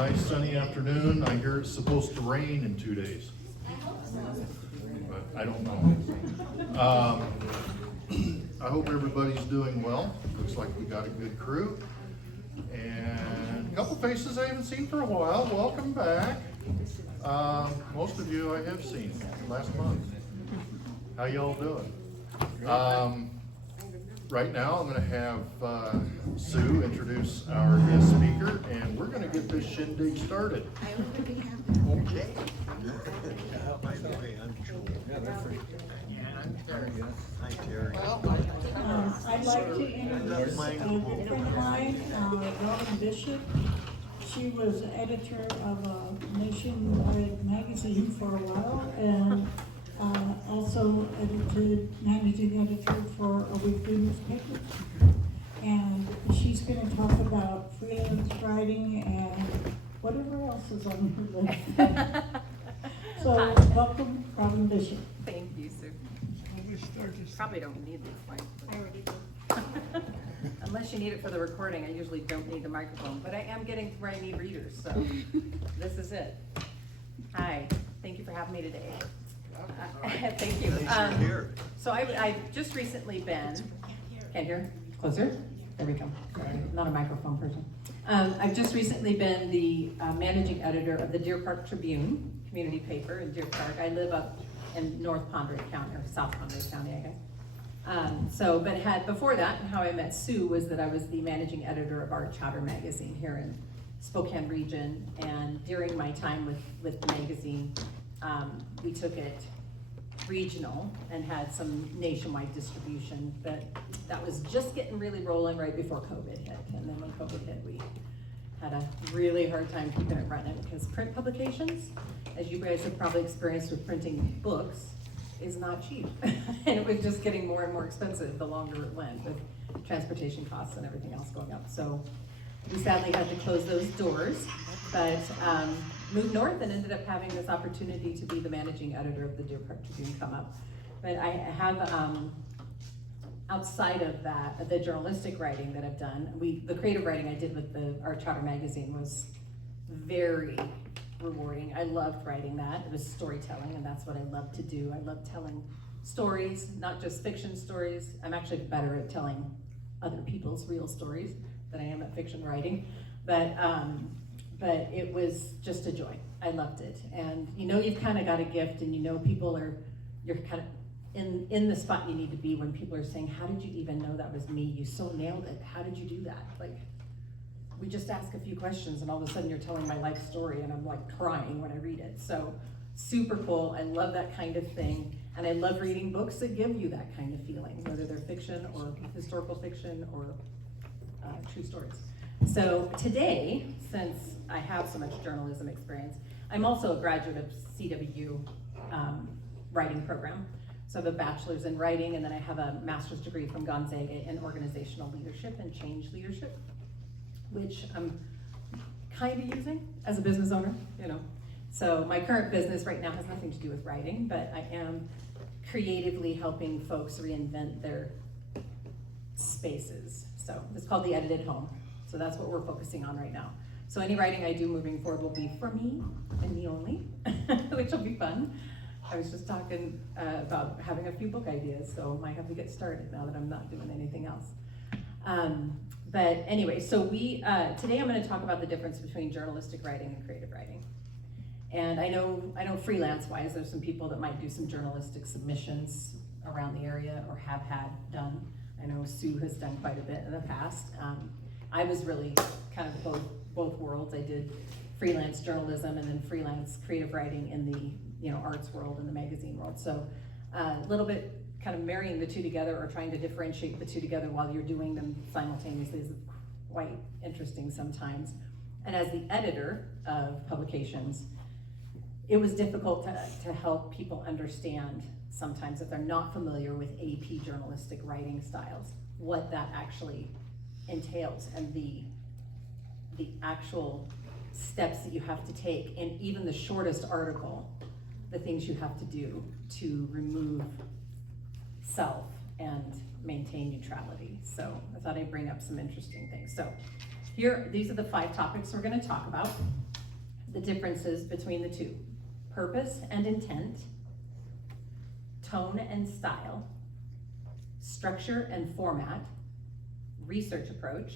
nice sunny afternoon. I hear it's supposed to rain in 2 days. But I don't know. I hope everybody's doing well. Looks like we got a good crew. And a couple faces I haven't seen for a while. Welcome back. Most of you I have seen last month. How y'all doing? Right now I'm going to have Sue introduce our guest speaker, and we're going to get this shindig started. Okay. By the way, I'm Joel. And I'm Terry. Hi, Terry. I'd like to introduce a good friend of mine, Robin Bishop. She was editor of a nationwide magazine for a while, and also managing editor for a weekly newspaper. And she's going to talk about freelance writing and whatever else is on her list. So, welcome, Robin Bishop. Thank you, Sue. Probably don't need this mic. I already do. Unless you need it for the recording, I usually don't need the microphone, but I am getting to where I need readers, so this is it. Hi, thank you for having me today. Thank you. So I've just recently been, can't hear? Closer? There we go. Sorry, not a microphone person. I've just recently been the managing editor of the Deer Park Tribune community paper in Deer Park. I live up in North Ponderosa County, or South Ponderosa County, I guess. But before that, and how I met Sue was that I was the managing editor of Art Chowder magazine here in Spokane region. And during my time with the magazine, we took it regional and had some nationwide distribution, but that was just getting really rolling right before COVID hit. And then when COVID hit, we had a really hard time keeping it running because print publications, as you guys have probably experienced with printing books, is not cheap. And it was just getting more and more expensive the longer it went, with transportation costs and everything else going up. So we sadly had to close those doors, but moved north and ended up having this opportunity to be the managing editor of the Deer Park Tribune come up. But I have, outside of that, the journalistic writing that I've done, the creative writing I did with the Art Chowder magazine was very rewarding. I loved writing that. It was storytelling, and that's what I love to do. I love telling stories, not just fiction stories. I'm actually better at telling other people's real stories than I am at fiction writing. But it was just a joy. I loved it. And you know you've kind of got a gift, and you know you're kind of in the spot you need to be when people are saying, how did you even know that was me? You so nailed it. How did you do that? Like, we just ask a few questions and all of a sudden you're telling my life story and I'm like crying when I read it. So super cool. I love that kind of thing. And I love reading books that give you that kind of feeling, whether they're fiction or historical fiction or true stories. So today, since I have so much journalism experience, I'm also a graduate of CWU writing program. So I have a bachelor's in writing, and then I have a master's degree from Gonzaga in organizational leadership and change leadership, which I'm kind of using as a business owner, you know. So my current business right now has nothing to do with writing, but I am creatively helping folks reinvent their spaces. So it's called The Edited Home. So that's what we're focusing on right now. So any writing I do moving forward will be for me and me only, which will be fun. I was just talking about having a few book ideas, so I might have to get started now that I'm not doing anything else. But anyway, so today I'm going to talk about the difference between journalistic writing and creative writing. And I know freelance-wise, there's some people that might do some journalistic submissions around the area or have had done. I know Sue has done quite a bit in the past. I was really kind of both worlds. I did freelance journalism and then freelance creative writing in the arts world and the magazine world. So a little bit kind of marrying the two together or trying to differentiate the two together while you're doing them simultaneously is quite interesting sometimes. And as the editor of publications, it was difficult to help people understand sometimes if they're not familiar with AP journalistic writing styles, what that actually entails and the actual steps that you have to take in even the shortest article, the things you have to do to remove self and maintain neutrality. So I thought I'd bring up some interesting things. So these are the 5 topics we're gonna talk about. The differences between the two: purpose and intent, tone and style, structure and format, research approach,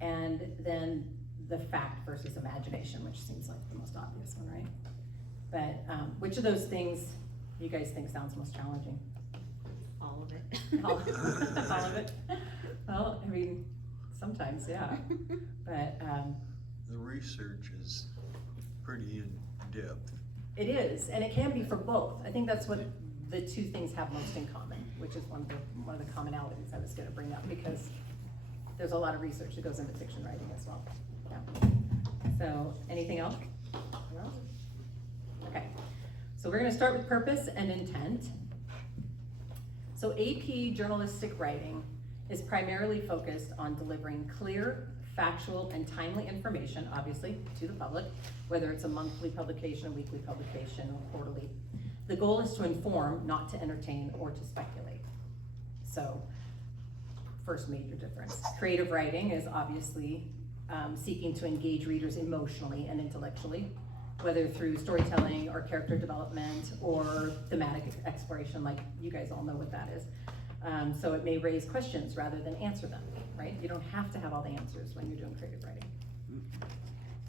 and then the fact versus imagination, which seems like the most obvious one, right? But which of those things you guys think sounds most challenging? All of it. All of it? Well, I mean, sometimes, yeah. But The research is pretty in-depth. it is, and it can be for both. I think that's what the two things have most in common, which is one of the commonalities I was gonna bring up, because there's a lot of research that goes into fiction writing as well. Yeah. So, anything else? No? Okay, so we're gonna start with purpose and intent. So AP journalistic writing is primarily focused on delivering clear, factual, and timely information, obviously, to the public, whether it's a monthly publication, a weekly publication, or quarterly. The goal is to inform, not to entertain or to speculate. So, first major difference. Creative writing is obviously seeking to engage readers emotionally and intellectually, whether through storytelling or character development or thematic exploration, like you guys all know what that is. So it may raise questions rather than answer them, right? You don't have to have all the answers when you're doing creative writing.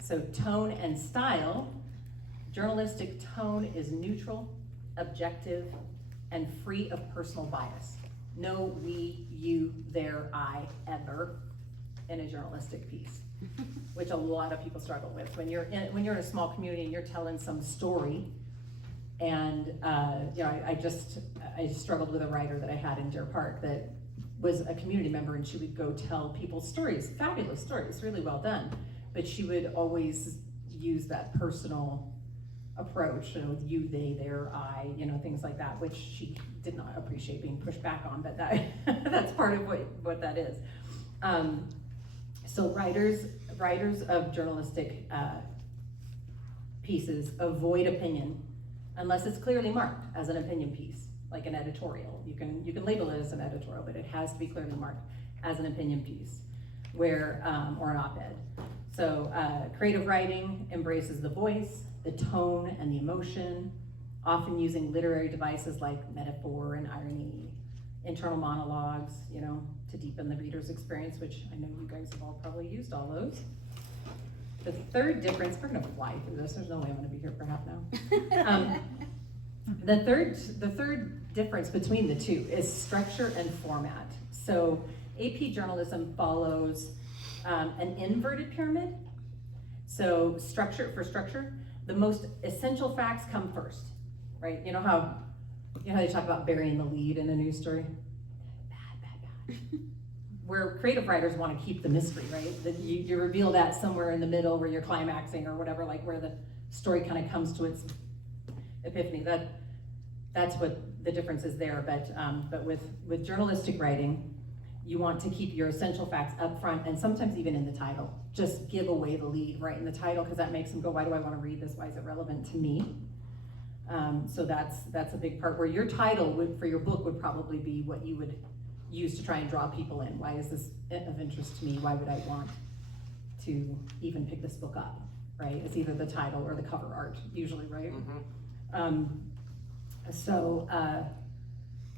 So tone and style. Journalistic tone is neutral, objective, and free of personal bias. No we, you, there, I, ever in a journalistic piece, which a lot of people struggle with. When you're in a small community and you're telling some story, and you know, I just struggled with a writer that I had in Deer Park that was a community member, and she would go tell people stories, fabulous stories, really well done, but she would always use that personal approach, you know, you, they, their, I, you know, things like that, which she did not appreciate being pushed back on, but that that's part of what that is. So writers of journalistic pieces avoid opinion unless it's clearly marked as an opinion piece, like an editorial. You can label it as an editorial, but it has to be clearly marked as an opinion piece, where or an op-ed. So creative writing embraces the voice, the tone, and the emotion, often using literary devices like metaphor and irony, internal monologues, you know, to deepen the reader's experience, which I know you guys have all probably used all those. The third difference, we're gonna fly through this, there's no way I'm gonna be here for half an hour. The third difference between the two is structure and format. So AP journalism follows an inverted pyramid. So structure, the most essential facts come first, right? You know how they talk about burying the lead in a news story? Bad. Where creative writers want to keep the mystery, right? That you reveal that somewhere in the middle where you're climaxing or whatever, like where the story kind of comes to its epiphany. That's what the difference is there. But with journalistic writing, you want to keep your essential facts up front, and sometimes even in the title. Just give away the lead right in the title, because that makes them go, why do I want to read this? Why is it relevant to me? So that's a big part, where your title for your book would probably be what you would use to try and draw people in. Why is this of interest to me? Why would I want to even pick this book up, right? It's either the title or the cover art, usually, right? Mm-hmm.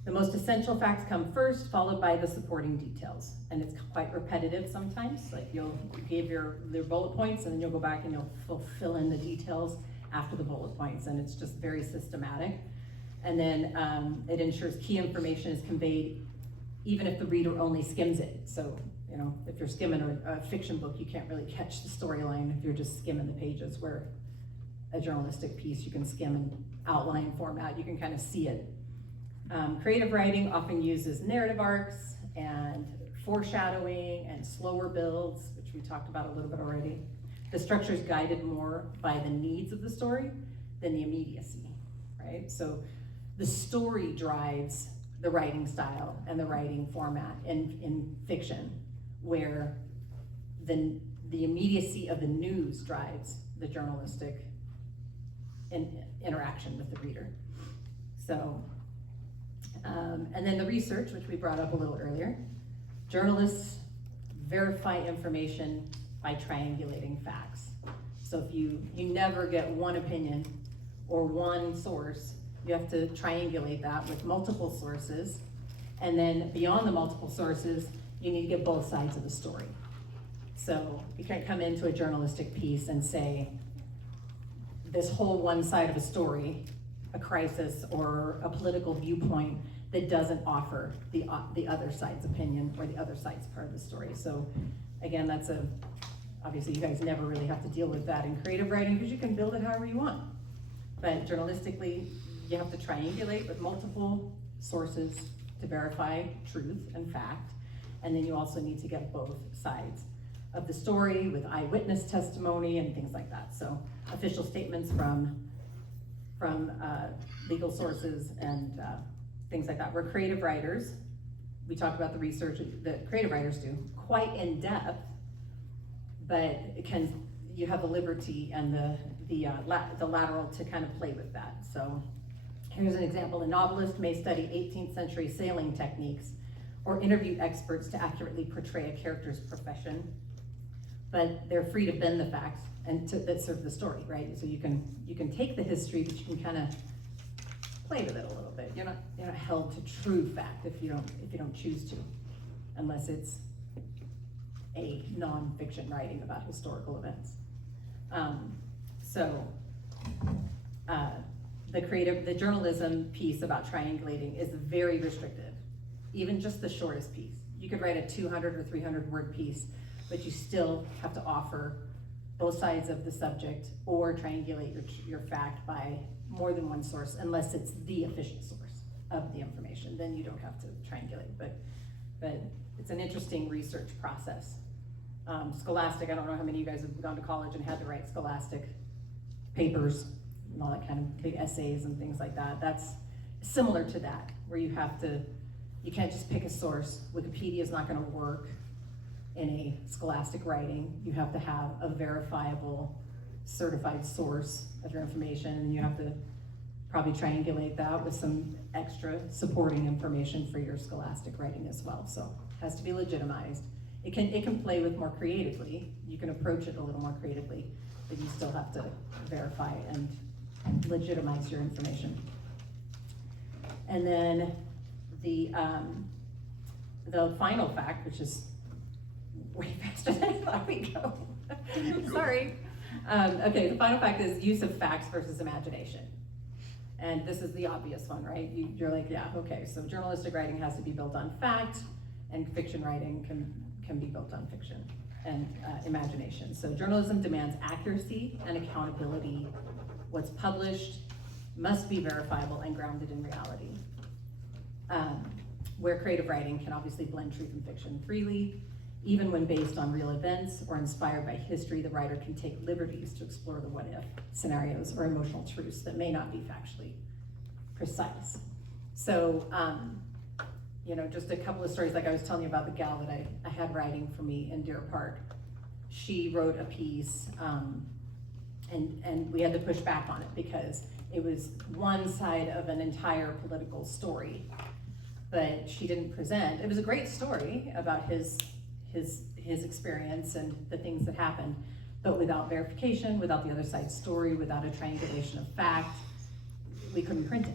The most essential facts come first, followed by the supporting details. And it's quite repetitive sometimes. Like you'll give your bullet points, and then you'll go back and you'll fill in the details after the bullet points, and it's just very systematic. And then it ensures key information is conveyed even if the reader only skims it. So, you know, if you're skimming a fiction book, you can't really catch the storyline if you're just skimming the pages, where a journalistic piece, you can skim in outline format, you can kind of see it. Creative writing often uses narrative arcs and foreshadowing and slower builds, which we talked about a little bit already. The structure is guided more by the needs of the story than the immediacy, right? So the story drives the writing style and the writing format in fiction, where the immediacy of the news drives the journalistic interaction with the reader. So, and then the research, which we brought up a little earlier. Journalists verify information by triangulating facts. So if you never get one opinion or one source, you have to triangulate that with multiple sources. And then beyond the multiple sources, you need to get both sides of the story. So you can't come into a journalistic piece and say, this whole one side of a story, a crisis or a political viewpoint that doesn't offer the other side's opinion or the other side's part of the story. So again, obviously you guys never really have to deal with that in creative writing because you can build it however you want. But journalistically, you have to triangulate with multiple sources to verify truth and fact. And then you also need to get both sides of the story with eyewitness testimony and things like that. So official statements from legal sources and things like that. We're creative writers. We talk about the research that creative writers do, quite in depth, but you have the liberty and the lateral to kind of play with that. So here's an example. A novelist may study 18th century sailing techniques or interview experts to accurately portray a character's profession, but they're free to bend the facts and that serve the story, right? So you can take the history, but you can kind of play with it a little bit. You're not held to true fact if you don't choose to, unless it's a nonfiction writing about historical events. The journalism piece about triangulating is very restrictive, even just the shortest piece. You could write a 200 or 300 word piece, but you still have to offer both sides of the subject or triangulate your fact by more than one source, unless it's the official source of the information. Then you don't have to triangulate, but it's an interesting research process. Scholastic, I don't know how many of you guys have gone to college and had to write scholastic papers and all that kind of big essays and things like that. That's similar to that, where you can't just pick a source. Wikipedia is not gonna work in a scholastic writing. You have to have a verifiable, certified source of your information, and you have to probably triangulate that with some extra supporting information for your scholastic writing as well. So it has to be legitimized. It can play with more creatively. You can approach it a little more creatively, but you still have to verify and legitimize your information. And then the final fact, which is way faster than I thought we'd go. Sorry. Okay, the final fact is use of facts versus imagination. And this is the obvious one, right? You're like, yeah, okay, so journalistic writing has to be built on fact, and fiction writing can be built on fiction and imagination. So journalism demands accuracy and accountability. What's published must be verifiable and grounded in reality. Where creative writing can obviously blend truth and fiction freely. Even when based on real events or inspired by history, the writer can take liberties to explore the what-if scenarios or emotional truths that may not be factually precise. So, just a couple of stories, like I was telling you about the gal that I had writing for me in Deer Park. She wrote a piece, and we had to push back on it because it was one side of an entire political story, but she didn't present. It was a great story about his experience and the things that happened, but without verification, without the other side's story, without a triangulation of fact, we couldn't print it.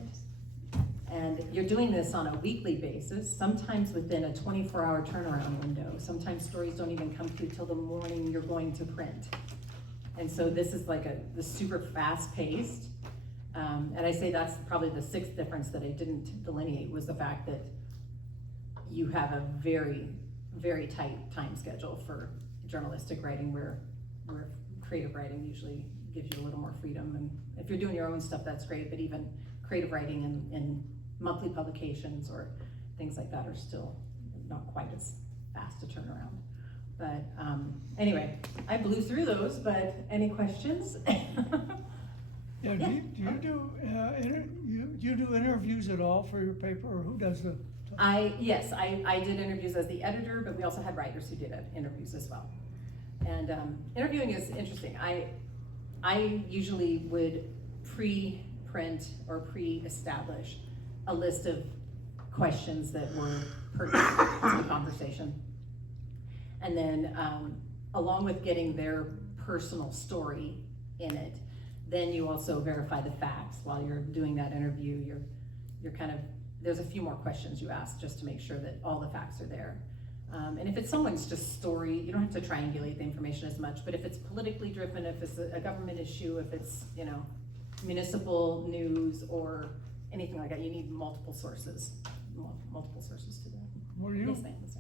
And you're doing this on a weekly basis, sometimes within a 24-hour turnaround window. Sometimes stories don't even come through till the morning you're going to print. And so this is like the super fast-paced. And I say that's probably the sixth difference that I didn't delineate, was the fact that you have a very, very tight time schedule for journalistic writing, where creative writing usually gives you a little more freedom. And if you're doing your own stuff, that's great, but even creative writing in monthly publications or things like that are still not quite as fast to turn around. But anyway, I blew through those, but any questions? Yeah, do you do interviews at all for your paper, or who does the? Yes, I did interviews as the editor, but we also had writers who did interviews as well. And interviewing is interesting. I usually would pre-print or pre-establish a list of questions that were pertinent to the conversation. And then, along with getting their personal story in it, then you also verify the facts. While you're doing that interview, you're kind of, there's a few more questions you ask just to make sure that all the facts are there. And if it's someone's just story, you don't have to triangulate the information as much, but if it's politically driven, if it's a government issue, if it's, you know, municipal news or anything like that, you need multiple sources to that. Were you? Yes, ma'am, yes, sir.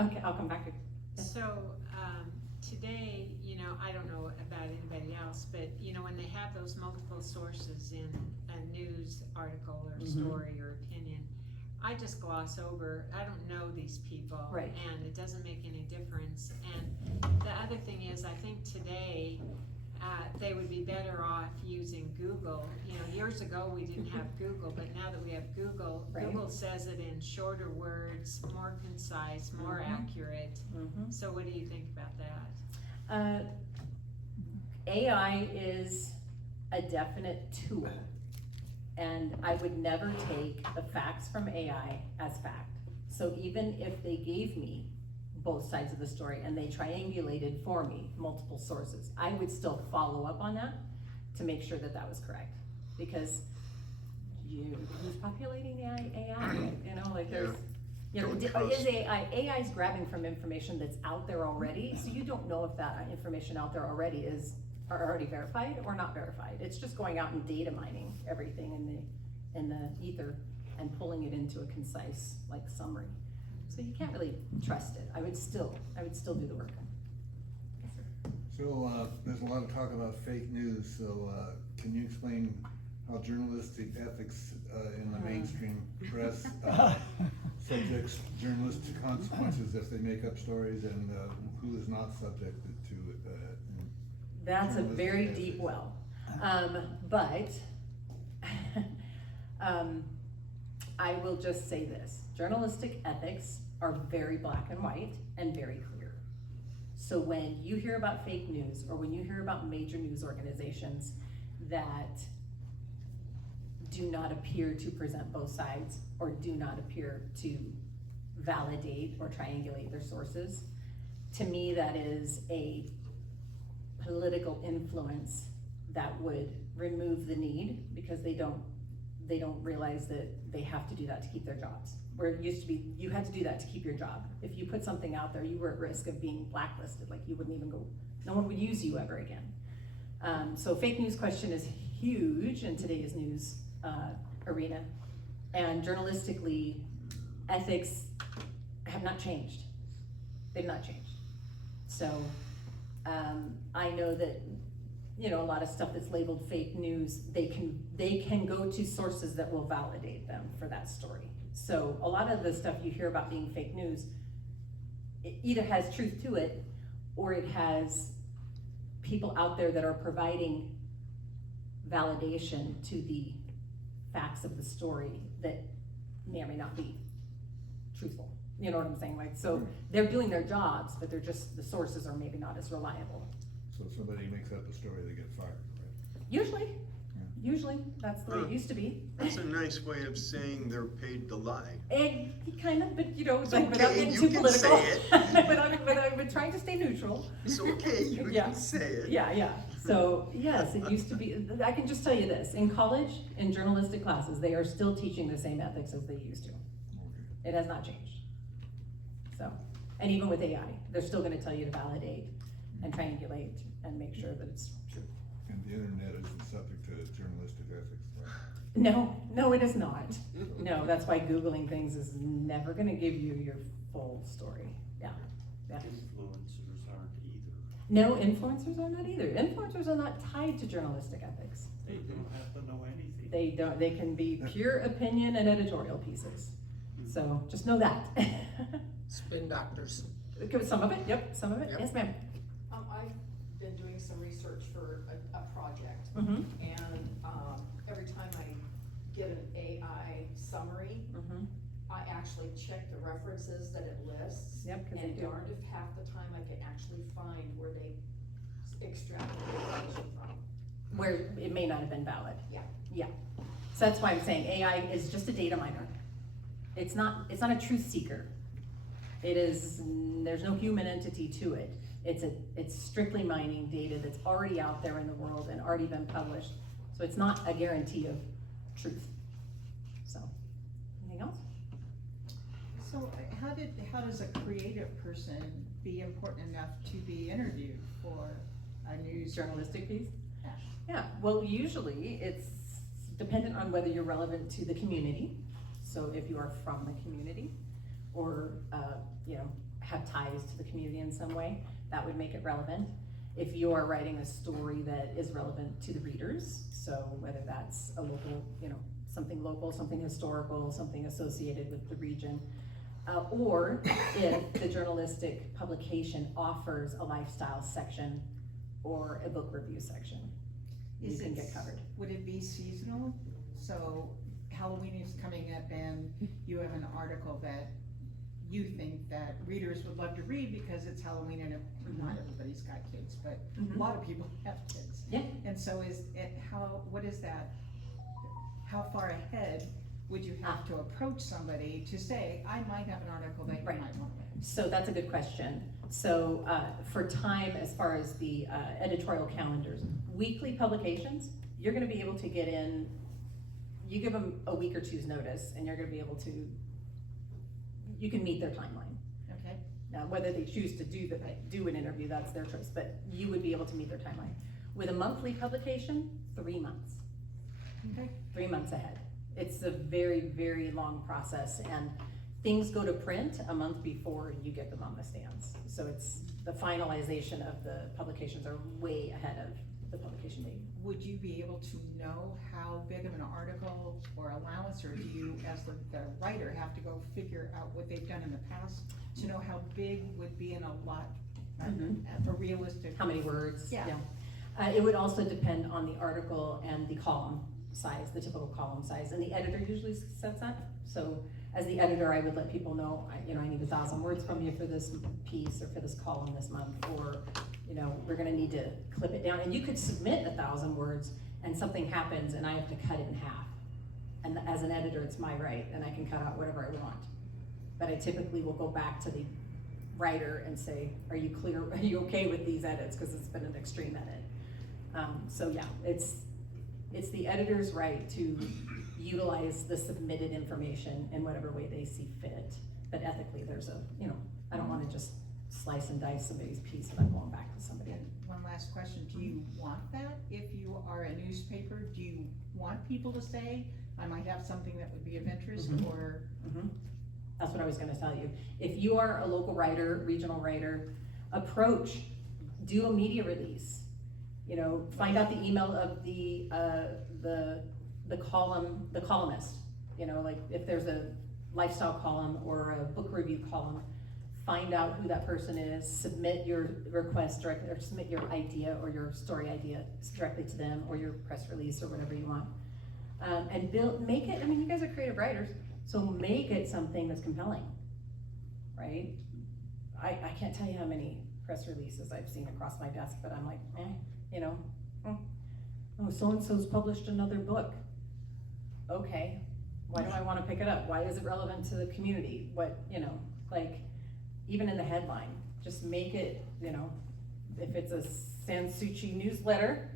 Okay, I'll come back to. Yes. So, today, you know, I don't know about anybody else, but, you know, when they have those multiple sources in a news article or story or opinion, I just gloss over, I don't know these people. Right. And it doesn't make any difference. And the other thing is, I think today, they would be better off using Google. You know, years ago, we didn't have Google, but now that we have Google, Right. Google says it in shorter words, more concise, more accurate. So what do you think about that? AI is a definite tool, and I would never take the facts from AI as fact. So even if they gave me both sides of the story and they triangulated for me multiple sources, I would still follow up on that to make sure that that was correct. Because who's populating the AI? You know, like there's, you know, Don't is trust. AI's grabbing from information that's out there already, so you don't know if that information out there already is already verified or not verified. It's just going out and data mining everything in the ether and pulling it into a concise, like, summary. So you can't really trust it. I would still do the work. So, there's a lot of talk about fake news, so, can you explain how journalistic ethics, in the mainstream press, subjects journalistic consequences if they make up stories, and, who is not subjected to it? That's a Journalistic very ethics. deep well. But I will just say this, journalistic ethics are very black and white and very clear. So when you hear about fake news, or when you hear about major news organizations that do not appear to present both sides, or do not appear to validate or triangulate their sources, to me that is a political influence that would remove the need, because they don't realize that they have to do that to keep their jobs. Where it used to be, you had to do that to keep your job. If you put something out there, you were at risk of being blacklisted, like you wouldn't even go, no one would use you ever again. So fake news question is huge in today's news arena, and journalistically, ethics have not changed. They've not changed. So I know that, you know, a lot of stuff that's labeled fake news, they can go to sources that will validate them for that story. So a lot of the stuff you hear about being fake news, it either has truth to it, or it has people out there that are providing validation to the facts of the story that may or may not be truthful. You know what I'm saying? Like, so they're doing their jobs, but they're just, the sources are maybe not as reliable. So if somebody makes up a story, they get fired, right? Usually, that's the way it used to be. That's a nice way of saying they're paid to lie. And kind of, but you know, It's like, without okay, getting you too can political. say it. but I've been trying to stay neutral. It's okay, you Yeah. can say it. Yeah. So, yes, it used to be, I can just tell you this, in college, in journalistic classes, they are still teaching the same ethics as they used to. Okay. It has not changed. So, and even with AI, they're still gonna tell you to validate and triangulate and make sure that it's true. And the internet isn't subject to journalistic ethics, right? No, it is not. No, that's why Googling things is never gonna give you your full story. Yeah. Influencers aren't either. No, influencers are not either. Influencers are not tied to journalistic ethics. They don't have to know anything. They don't, they can be pure opinion and editorial pieces. So just know that. Spin doctors. Some of it, yep, some of it. Yep. Yes, ma'am. I've been doing some research for a project, Mm-hmm. and every time I get an AI summary, Mm-hmm. I actually check the references that it lists. Yep, 'cause they And do. darned if half the time I can actually find where they extracted the information from. Where it may not have been valid. Yeah. Yeah. So that's why I'm saying AI is just a data miner. It's not a truth seeker. It is, there's no human entity to it. It's strictly mining data that's already out there in the world and already been published. So it's not a guarantee of truth. So, anything else? So how does a creative person be important enough to be interviewed for a news? Journalistic piece? Yeah. Yeah, well, usually it's dependent on whether you're relevant to the community. So if you are from the community or, you know, have ties to the community in some way, that would make it relevant. If you are writing a story that is relevant to the readers, so whether that's a local, you know, something local, something historical, something associated with the region, or if the journalistic publication offers a lifestyle section or a book review section, you can get covered. Would it be seasonal? So Halloween is coming up and you have an article that you think that readers would love to read because it's Halloween and not everybody's got kids, but a lot of people have kids. Yeah. And so what is that? How far ahead would you have to approach somebody to say, I might have an article that you might want to read? So that's a good question. So for time, as far as the editorial calendars, weekly publications, you're gonna be able to get in, you give them a week or two's notice and you're gonna be able to, you can meet their timeline. Okay. Now, whether they choose to do an interview, that's their choice, but you would be able to meet their timeline. With a monthly publication, 3 months. Okay. 3 months ahead. It's a very, very long process, and things go to print a month before you get them on the stands. So it's, the finalization of the publications are way ahead of the publication date. Would you be able to know how big of an article or allowance, or do you, as the writer, have to go figure out what they've done in the past to know how big would be in a lot, a realistic? How many words? Yeah. It would also depend on the article and the column size, the typical column size, and the editor usually sets that. So as the editor, I would let people know, I need 1,000 words from you for this piece or for this column this month, or, we're gonna need to clip it down. And you could submit 1,000 words and something happens and I have to cut it in half. And as an editor, it's my right, and I can cut out whatever I want. But I typically will go back to the writer and say, are you clear, are you okay with these edits? Because it's been an extreme edit. So yeah, it's the editor's right to utilize the submitted information in whatever way they see fit. But ethically, there's I don't want to just slice and dice somebody's piece without going back to somebody. And one last question, do you want that? If you are a newspaper, do you want people to say, I might have something that would be of interest, or? That's what I was gonna tell you. If you are a local writer, regional writer, do a media release. Find out the email of the columnist. Like if there's a lifestyle column or a book review column, find out who that person is, submit your request directly, or submit your idea or your story idea directly to them, or your press release or whatever you want. And make it, you guys are creative writers, so make it something that's compelling, right? I can't tell you how many press releases I've seen across my desk, but I'm like, oh, so-and-so's published another book. Okay, why do I want to pick it up? Why is it relevant to the community? Even in the headline, just make it, if it's a Sansuchi newsletter,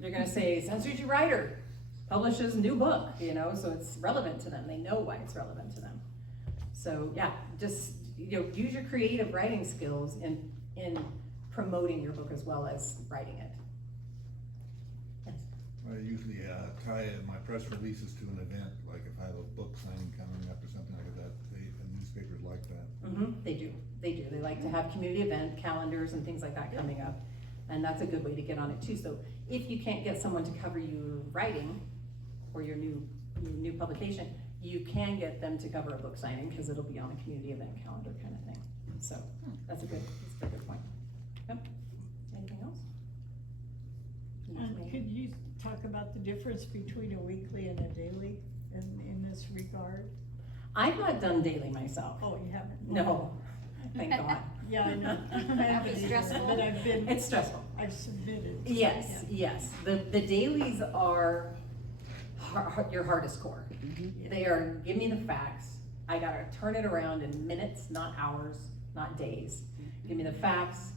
you're gonna say, Sansuchi writer publishes new book, so it's relevant to them. They know why it's relevant to them. So yeah, just, use your creative writing skills in promoting your book as well as writing it. Yes. I usually tie my press releases to an event, like if I have a book signing coming up or something like that, the newspapers like that. They do. They like to have community event calendars and things like that coming up. And that's a good way to get on it too. So if you can't get someone to cover your writing or your new publication, you can get them to cover a book signing because it'll be on a community event calendar kind of thing. So that's a good point. Yep. Anything else? And could you talk about the difference between a weekly and a daily in this regard? I've not done daily myself. Oh, you haven't? No, thank God. Yeah, I know. That'd be stressful. But It's stressful. I've submitted. Yes, yes. The dailies are your hardest core. They are, give me the facts, I gotta turn it around in minutes, not hours, not days. Give me the facts,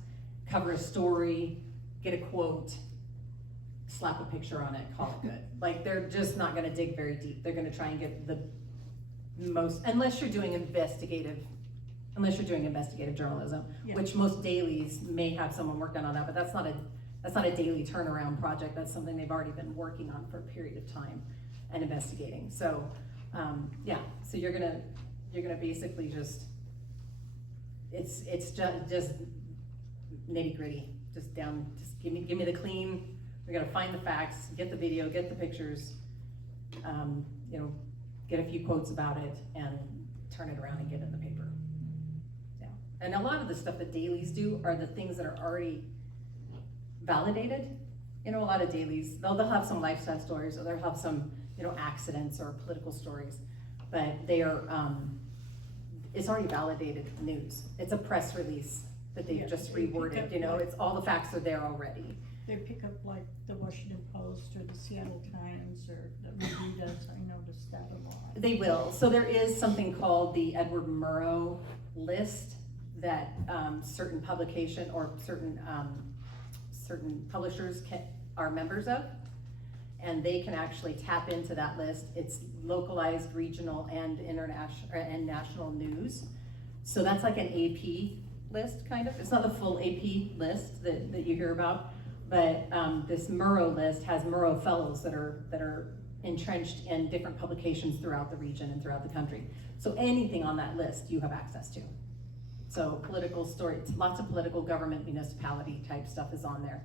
cover a story, get a quote, slap a picture on it, call it good. Like, they're just not gonna dig very deep. They're gonna try and get the most, unless you're doing investigative journalism, Yeah. which most dailies may have someone working on that, but that's not a daily turnaround project. That's something they've already been working on for a period of time and investigating. So, yeah, so you're gonna basically just, it's just nitty gritty, just give me the clean. We gotta find the facts, get the video, get the pictures, you know, get a few quotes about it and turn it around and get it in the paper. Yeah, and a lot of the stuff that dailies do are the things that are already validated. You know, a lot of dailies, they'll have some lifestyle stories, or they'll have some, you know, accidents or political stories, but they are, it's already validated news. It's a press release that they've Yeah, just they pick reworded, up you know, like- it's, all the facts are there already. They pick up like the Washington Post or the Seattle Times or the Review does, I noticed that a lot. They will. So there is something called the Edward Murrow list that certain publication or certain publishers are members of, and they can actually tap into that list. It's localized, regional, and international and national news. So that's like an AP list, kind of. It's not the full AP list that you hear about, but this Murrow list has Murrow fellows that are entrenched in different publications throughout the region and throughout the country. So anything on that list you have access to. So political stories, lots of political, government, municipality type stuff is on there.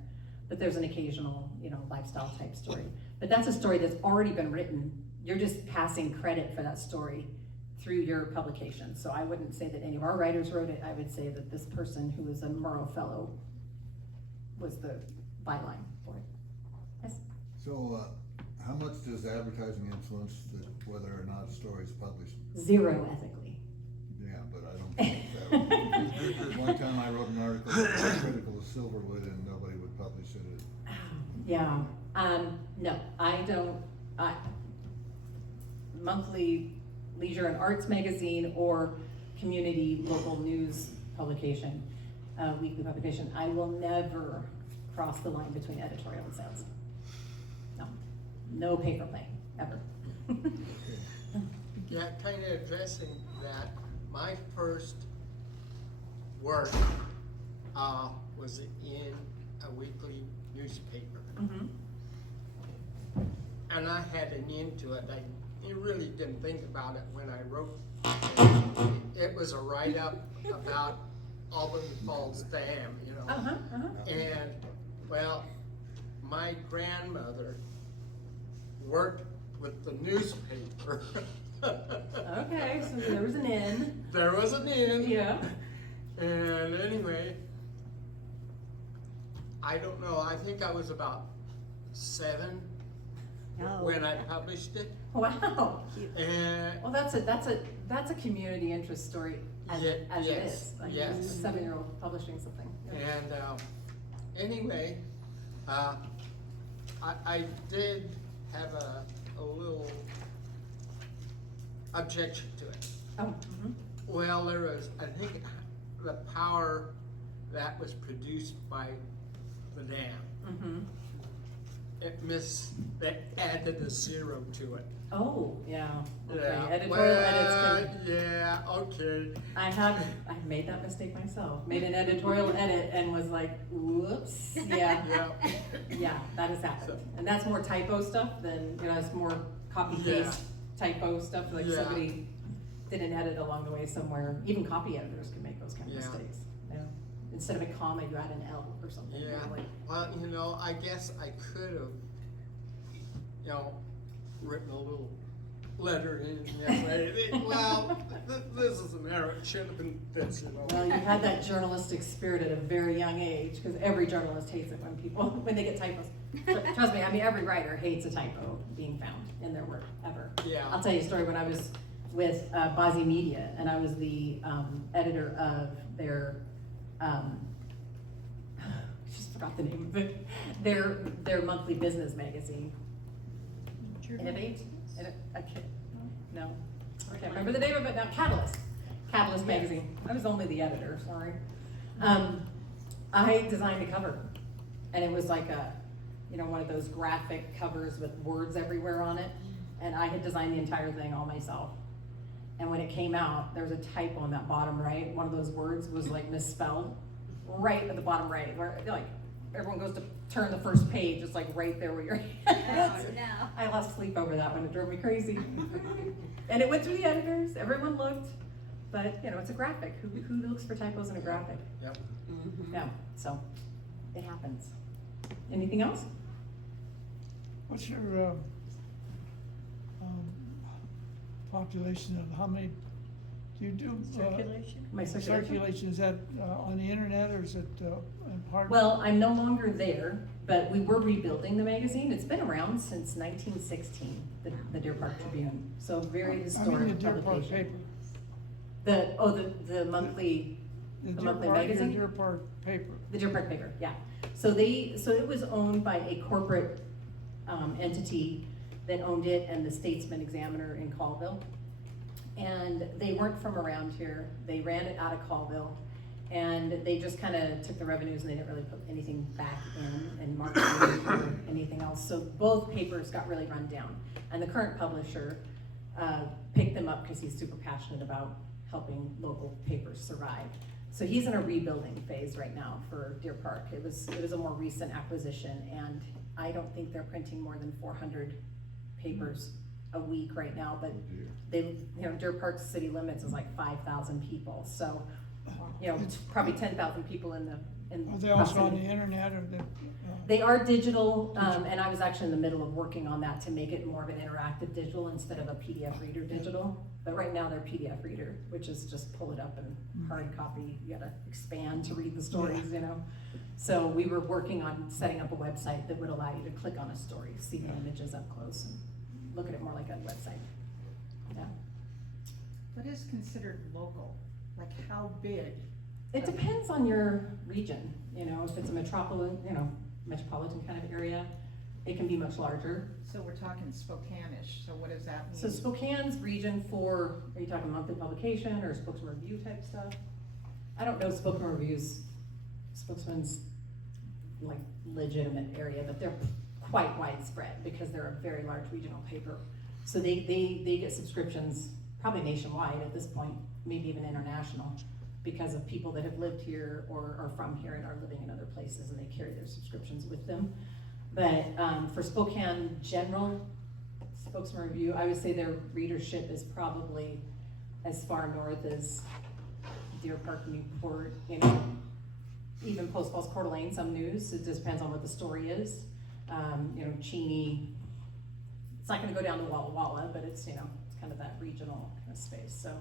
But there's an occasional, you know, lifestyle type story. But that's a story that's already been written. You're just passing credit for that story through your publication. So I wouldn't say that any of our writers wrote it. I would say that this person who is a Murrow Fellow was the byline for it. Yes? So, how much does advertising influence whether or not a story is published? Zero ethically. Yeah, but I don't think that. One time I wrote an article critical of Silverwood and nobody would publish it. Yeah, no, I don't, monthly leisure and arts magazine or community local news publication, weekly publication, I will never cross the line between editorial and sales. No paper play, ever. Yeah, kind of addressing that, my first work was in a weekly newspaper. Mhm. And I had an into it. I really didn't think about it when I wrote. It was a write-up about Albany Falls Dam, you know. Uh-huh, uh-huh. And, well, my grandmother worked with the newspaper. Okay, so there was an in. There was an in. Yeah. And anyway, I don't know, I think I was about 7 when I published it. Wow. And Well, that's a community interest story as it yes, is. Like yes. a 7-year-old publishing something. Yeah. And anyway, I did have a little objection to it. Oh. Mhm. Well, there was, I think, the power that was produced by the dam. Mhm. That added a 0 to it. Oh, yeah. Okay. Yeah. Editorial edits can. Yeah, okay. I've made that mistake myself. Made an editorial edit and was like, whoops. Yeah. Yeah. Yeah, that has happened. So- And that's more typo stuff than, you know, it's more copy paste typo stuff. Like Yeah. somebody did an edit along the way somewhere. Even copy editors can make those kind of Yeah. mistakes. Yeah. Instead of a comma, you add an L or something. you know, Yeah, like- well, you know, I guess I could have, you know, written a little letter in, well, this is an error, it should have been this, you know. Well, you had that journalistic spirit at a very young age, because every journalist hates it when people, when they get typos. Trust me, I mean, every writer hates a typo being found in their work, ever. Yeah. I'll tell you a story. When I was with Boise Media, and I was the editor of their, I just forgot the name of it, their monthly business magazine. Innovate? No. I can't remember the name of it now, Catalyst magazine. I was only the editor, sorry. I designed a cover, and it was like a, you know, one of those graphic covers with words everywhere on it, and I had designed the entire thing all myself. And when it came out, there was a typo on that bottom right. One of those words was like misspelled, right at the bottom right, where like everyone goes to turn the first page, it's like right there where your hand is. No. I lost sleep over that one, it drove me crazy. And it went through the editors, everyone looked, but you know, it's a graphic. Who looks for typos in a graphic? Yep. Yeah, so it happens. Anything else? What's your, population of how many, do you do? Circulation? My circulation? Circulation, is that, on the internet or is it, in hard? Well, I'm no longer there, but we were rebuilding the magazine. It's been around since 1916, the Deer Park Tribune. So very I mean, historic the Deer Park publication. paper. The monthly, The Deer monthly Park, magazine? the Deer Park paper. The Deer Park paper, yeah. So it was owned by a corporate entity that owned it and the Statesman Examiner in Colville. And they weren't from around here. They ran it out of Colville. And they just kind of took the revenues and they didn't really put anything back in and marketing or anything else. So both papers got really run down. And the current publisher picked them up because he's super passionate about helping local papers survive. So he's in a rebuilding phase right now for Deer Park. It was a more recent acquisition, and I don't think they're printing more than 400 papers a week right now, but they, you know, Deer Park's city limits is like 5,000 people, so, you know, probably 10,000 people in the, Are they also on the proximity. internet or the? They are digital, and I was actually in the middle of working on that to make it more of an interactive digital instead of a PDF reader digital. But right now they're PDF reader, which is just pull it up and hard copy. You gotta expand to read the stories, you know? So we were working on setting up a website that would allow you to click on a story, see the images up close, and look at it more like a website. Yeah. What is considered local? Like how big? It depends on your region, you know, if it's a metropolitan kind of area, it can be much larger. So we're talking Spokane-ish, so what does that mean? So Spokane's region for, are you talking monthly publication or Spokesman Review type stuff? I don't know Spokesman Review's, Spokesman's like legitimate area, but they're quite widespread because they're a very large regional paper. So they get subscriptions probably nationwide at this point, maybe even international, because of people that have lived here or are from here and are living in other places, and they carry their subscriptions with them. But for Spokane General, Spokesman Review, I would say their readership is probably as far north as Deer Park, Newport, you know, even Post Falls, Coeur d'Alene, some news. It just depends on what the story is. You know, Cheney, it's not gonna go down to Walla Walla, but it's, you know, it's kind of that regional kind of space. So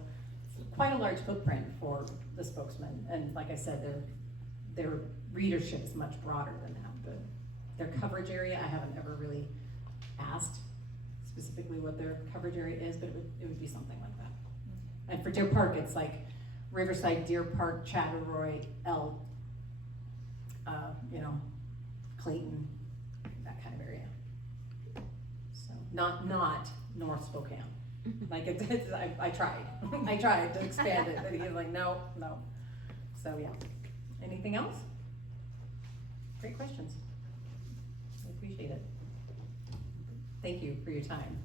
quite a large footprint for the Spokesman. And like I said, their readership is much broader than that. But their coverage area, I haven't ever really asked specifically what their coverage area is, but it would be something like that. And for Deer Park, it's like Riverside, Deer Park, Chatteroy, Elk, you know, Clayton, that kind of area. So not North Spokane. Like I tried, I tried to expand it, but he's like, no. So yeah. Anything else? Great questions. I appreciate it. Thank you for your time.